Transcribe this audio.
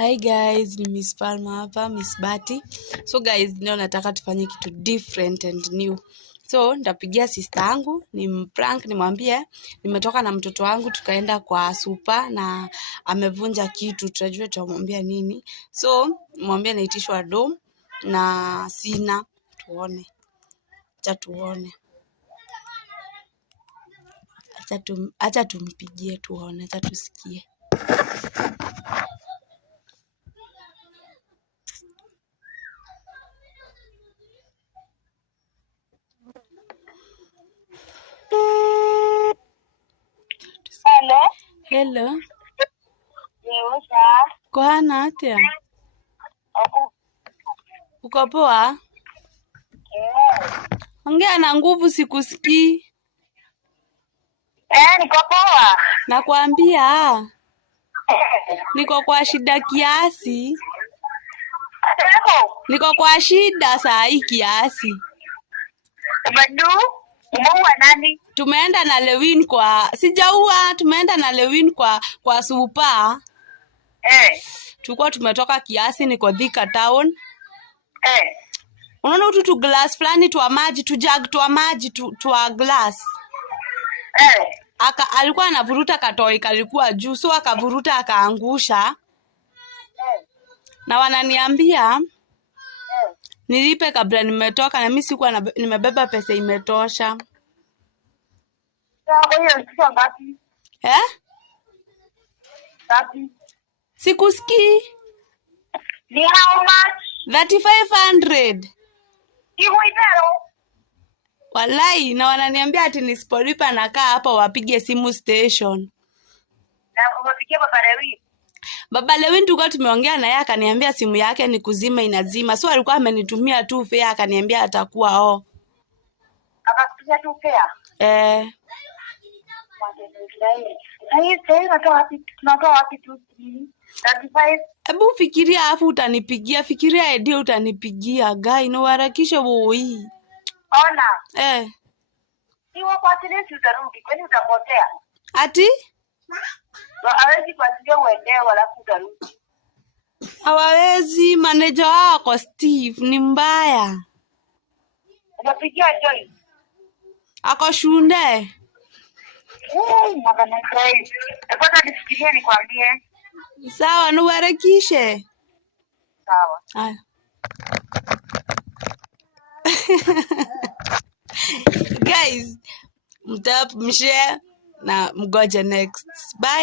Hi guys, ni Miss Palma hapa, Miss Bati. So guys, leo nataka tufanye kitu different and new. So nitapigia sister yangu, nimprank, nimwambie nimetoka na mtoto wangu tukaenda kwa super na amevunja kitu, tutajua tutamwambia nini. So mwambie naitishwa dom na sina, tuone. Acha tuone. Acha tumpigie tuone, acha tusikie. Hello. Kohana atia? Uko poa? Ongea na nguvu sikusikii. Niko poa. Nakwambia niko kwa shida kiasi. Niko kwa shida saa hii kiasi. Umeua nani? Tumeenda na Lewin kwa sijaua, tumeenda na Lewin kwa super. Tulikuwa tumetoka kiasi, niko Thika town. Unaona tu glass fulani twa maji, tu jug twa maji twa glass. Alikuwa anavuruta katoi kalikuwa juu, so akavuruta akaangusha. Na wananiambia nilipe kabla nimetoka, na mimi sikuwa nimebeba pesa imetosha. Sikusikii. Ni how much? 3500. Hiyo idaro. Walai, na wananiambia ati nisipolipa nakaa hapa wapige simu station. Na umepigia Baba Lewin? Baba Lewin tulikuwa tumeongea na yeye akaniambia simu yake ni kuzima inazima. So alikuwa amenitumia tu fare akaniambia atakuwa Akakutumia tu fare? Tunatoa wapi tu? 35. Hebu fikiria afu utanipigia, fikiria ndio utanipigia. Guy, no harakishe woi. Ona. Siwa kwa silesi utarudi, kwani utapotea? Ati? Hawezi kuasikia uende wala kutarudi. Hawezi, manager wako Steve ni mbaya. Unapigia Joy? Ako shunde. Magana kai. Kwanza nifikirie nikwambie. Sawa, no harakishe. Sawa. Haya. Guys, mtap mshare na mgoje next. Bye.